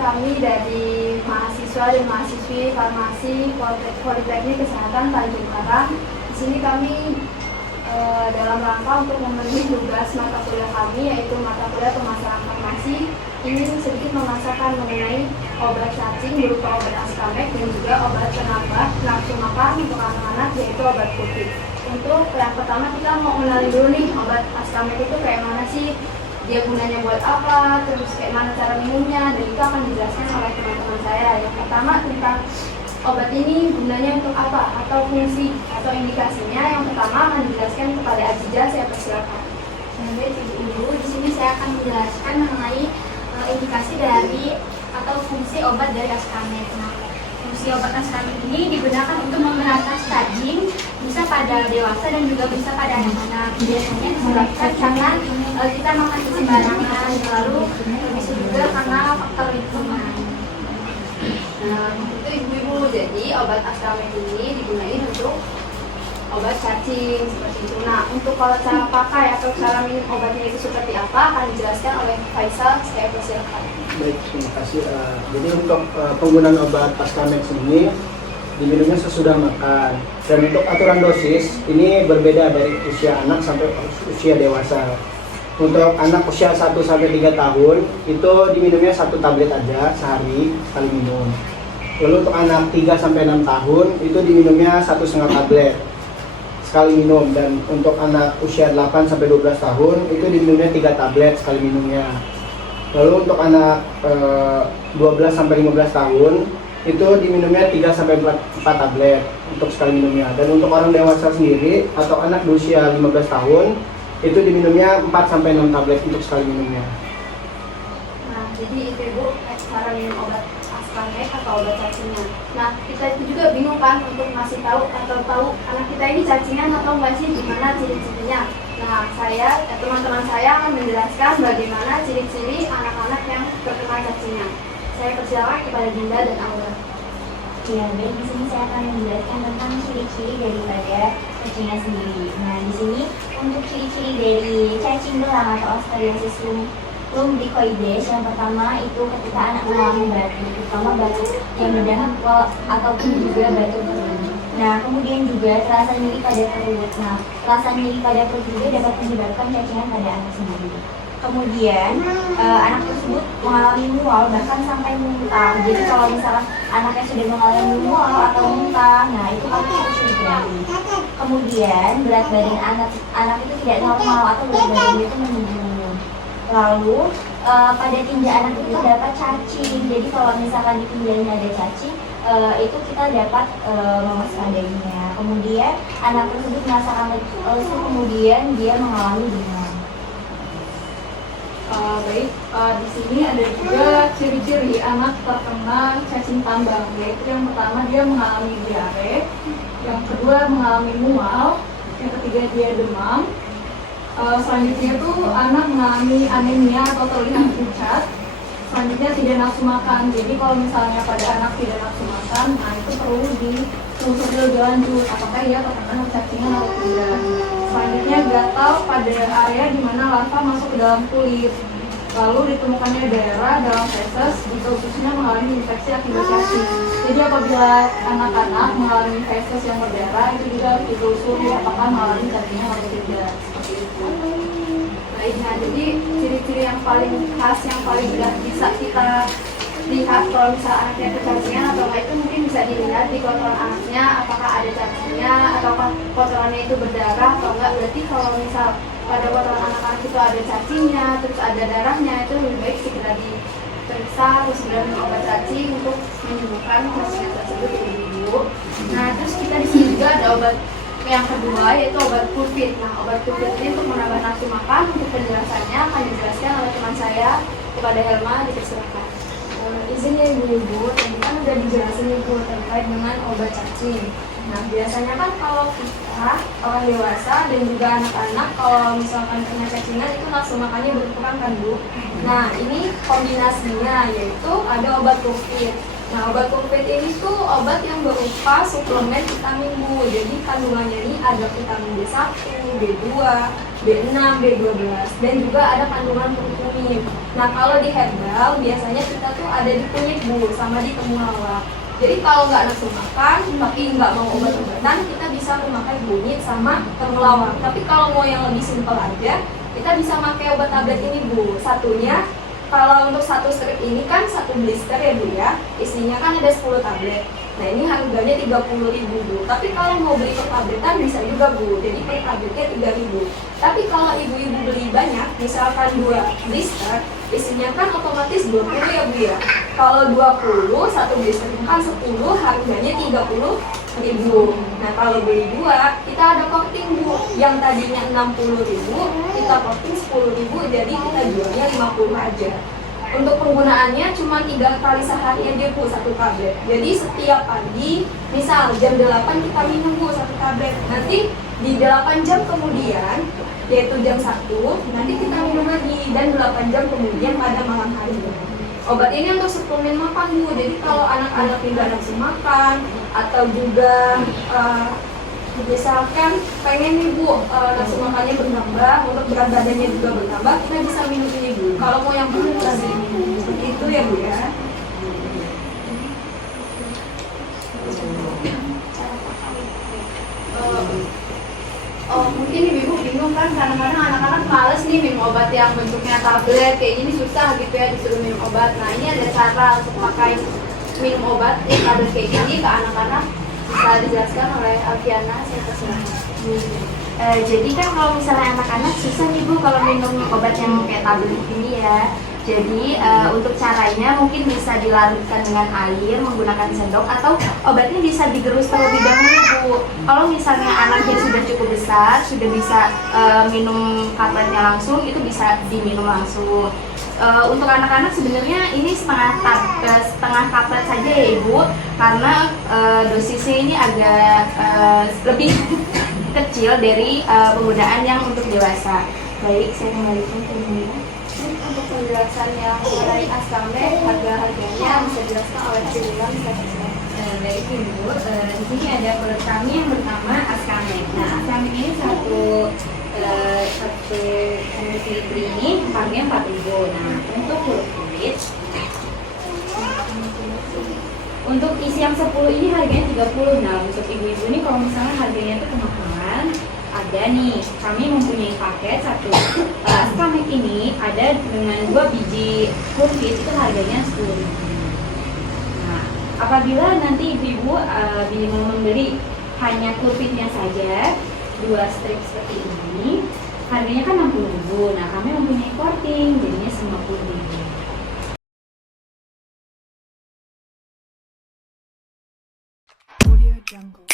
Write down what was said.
kami dari mahasiswa dan mahasiswi farmasi Politeknik Kesehatan Tanjung Karang. Di sini kami dalam rangka untuk memenuhi tugas mata kuliah kami, yaitu mata kuliah pemasaran farmasi, ingin sedikit memasakan mengenai obat cacing berupa obat Askamek dan juga obat penambah nafsu makan untuk anak-anak, yaitu obat putih. Untuk yang pertama kita mau kenalin dulu nih, obat Askamek itu kayak mana sih, dia gunanya buat apa, terus kayak mana cara minumnya, dan itu akan dijelaskan oleh teman-teman saya. Yang pertama tentang obat ini gunanya untuk apa, atau fungsi atau indikasinya. Yang pertama akan dijelaskan kepada Aziza, saya persilakan. Baik Ibu, di sini saya akan menjelaskan mengenai indikasi dari atau fungsi obat dari Askamek. Nah, fungsi obat Askamek ini digunakan untuk memberantas cacing, bisa pada dewasa dan juga bisa pada anak-anak. Biasanya disebabkan karena kita makan sembarangan, lalu bisa juga karena faktor lingkungan. Nah, itu ibu-ibu, jadi obat Askamek ini digunakan untuk obat cacing seperti itu. Nah, untuk kalau cara pakai atau cara minum obatnya itu seperti apa akan dijelaskan oleh Faisal, saya persilakan. Baik, terima kasih. Jadi untuk penggunaan obat Askamek ini diminumnya sesudah makan. Dan untuk aturan dosis ini berbeda dari usia anak sampai usia dewasa. Untuk anak usia 1 sampai 3 tahun itu diminumnya 1 tablet aja sehari sekali minum. Lalu untuk anak 3 sampai 6 tahun itu diminumnya 1,5 tablet sekali minum, dan untuk anak usia 8 sampai 12 tahun itu diminumnya 3 tablet sekali minumnya. Lalu untuk anak 12 sampai 15 tahun itu diminumnya 3 sampai 4 tablet untuk sekali minumnya. Dan untuk orang dewasa sendiri atau anak berusia 15 tahun itu diminumnya 4 sampai 6 tablet untuk sekali minumnya. Nah, jadi itu ibu cara minum obat Askamek atau obat cacingnya. Nah, kita itu juga bingung kan untuk ngasih tahu atau tahu anak kita ini cacingan atau enggak sih, gimana ciri-cirinya. Nah, teman-teman saya akan menjelaskan bagaimana ciri-ciri anak-anak yang terkena cacingan. Saya persilakan kepada Dinda dan Aura. Ya, baik, di sini saya akan menjelaskan tentang ciri-ciri daripada cacingan sendiri. Nah, di sini untuk ciri-ciri dari cacing belang atau Ascariasis lumbricoides, yang pertama itu ketika anak mengalami batuk, terutama batuk yang berdahak ataupun juga batuk kering. Nah, kemudian juga terasa nyeri pada perut. Nah, terasa nyeri pada perut juga dapat menyebabkan cacingan pada anak sendiri. Kemudian anak tersebut mengalami mual bahkan sampai muntah. Jadi kalau misalnya anaknya sudah mengalami mual atau muntah, nah itu harus dihindari. Kemudian berat badan anak itu tidak normal atau berat badannya itu menurun. Lalu pada tinja anak itu dapat cacing. Jadi kalau misalkan di tinjanya ada cacing, itu kita dapat mewaspadainya. Kemudian anak tersebut merasakan lesu, kemudian dia mengalami demam. Baik, di sini ada juga ciri-ciri anak terkena cacing tambang, yaitu yang pertama dia mengalami diare, yang kedua mengalami mual, yang ketiga dia demam. Selanjutnya tuh anak mengalami anemia atau terlihat pucat. Selanjutnya tidak nafsu makan. Jadi kalau misalnya pada anak tidak nafsu makan, nah itu perlu ditelusuri lebih lanjut apakah ia terkena cacingan atau tidak. Selanjutnya gatal pada area di mana larva masuk ke dalam kulit. Lalu ditemukannya daerah dalam feses jika ususnya mengalami infeksi akibat cacing. Jadi apabila anak-anak mengalami feses yang berdarah, itu juga harus ditelusuri apakah mengalami cacingan atau tidak. Seperti itu. Baik, nah jadi ciri-ciri yang paling khas, yang paling mudah bisa kita lihat kalau misalnya anaknya kecacingan atau enggak itu mungkin bisa dilihat di kotoran anaknya, apakah ada cacingnya atau kotorannya itu berdarah atau enggak. Berarti kalau misal pada kotoran anak-anak itu ada cacingnya, terus ada darahnya, itu lebih baik segera diperiksa atau segera minum obat cacing untuk menyembuhkan cacingan tersebut ya ibu. Nah, terus kita di sini juga ada obat yang kedua, yaitu obat pulvit. Nah, obat pulvit ini untuk menambah nafsu makan. Untuk penjelasannya akan dijelaskan oleh teman saya, kepada Helma, dipersilakan. Izin ya ibu-ibu, tadi kan udah dijelasin ibu terkait dengan obat cacing. Nah, biasanya kan kalau kita orang dewasa dan juga anak-anak kalau misalkan kena cacingan itu nafsu makannya berkurang kan Bu. Nah, ini kombinasinya yaitu ada obat pulvit. Nah, obat Purfit ini tuh obat yang berupa suplemen vitamin Bu. Jadi kandungannya ini ada vitamin B1, B2, B6, B12, dan juga ada kandungan kurkumin. Nah, kalau di herbal biasanya kita tuh ada di kunyit Bu, sama di temulawak. Jadi kalau nggak nafsu makan, tapi nggak mau obat-obatan, kita bisa memakai kunyit sama temulawak. Tapi kalau mau yang lebih simpel aja, kita bisa pakai obat tablet ini Bu. Satunya, kalau untuk satu strip ini kan satu blister ya Bu ya, isinya kan ada 10 tablet. Nah ini harganya 30.000 Bu. Tapi kalau mau beli per tabletan bisa juga Bu, jadi per tabletnya 3.000. Tapi kalau ibu-ibu beli banyak, misalkan 2 blister, isinya kan otomatis 20 ya Bu ya. Kalau 20, satu blister kan 10, harganya 30.000. Nah kalau beli 2, kita ada coating Bu. Yang tadinya 60.000, kita coating 10.000, jadi kita jualnya 50 aja. Untuk penggunaannya cuma 3 kali sehari aja Bu, satu tablet. Jadi setiap pagi, misal jam 8 kita minum Bu, satu tablet. Nanti di 8 jam kemudian, yaitu jam 1, nanti kita minum lagi. Dan 8 jam kemudian pada malam hari. Obat ini untuk suplemen makan Bu, jadi kalau anak-anak tidak nafsu makan, atau juga misalkan pengen nih Bu, nafsu makannya bertambah, untuk berat badannya juga bertambah, kita bisa minum ini Bu. Kalau mau yang berat seperti itu ya Bu ya. Mungkin ibu bingung kan, kadang-kadang anak-anak males nih minum obat yang bentuknya tablet kayak gini, susah gitu ya disuruh minum obat. Nah ini ada cara untuk pakai minum obat tablet kayak gini ke anak-anak, bisa dijelaskan oleh Alfiana, saya persilakan. Jadi kan kalau misalnya anak-anak susah nih Bu kalau minum obat yang kayak tablet ini ya. Jadi untuk caranya mungkin bisa dilarutkan dengan air menggunakan sendok, atau obatnya bisa digerus terlebih dahulu Bu. Kalau misalnya anaknya sudah cukup besar, sudah bisa minum tabletnya langsung, itu bisa diminum langsung. Untuk anak-anak sebenarnya ini setengah tablet saja ya Ibu, karena dosisnya ini agak lebih kecil dari penggunaan yang untuk dewasa. Baik, saya kembalikan ke Ibu. Untuk penjelasan yang mengenai Askamec, harga-harganya bisa dijelaskan oleh Julian, bisa persilakan. Baik Ibu, di sini ada produk kami yang pertama Askamec. Nah, Askamec ini satu mililiter ini harganya 4.000. Nah, untuk kulit, untuk isi yang 10 ini harganya 30. Nah, untuk ibu-ibu ini kalau misalnya harganya itu kemahalan, ada nih, kami mempunyai paket satu Askamec ini ada dengan 2 biji kulit, itu harganya 10.000. Nah, apabila nanti ibu-ibu mau membeli hanya kulitnya saja 2 strip seperti ini, harganya kan 60.000. Nah, kami mempunyai coating, jadinya 50.000. Audio Jungle.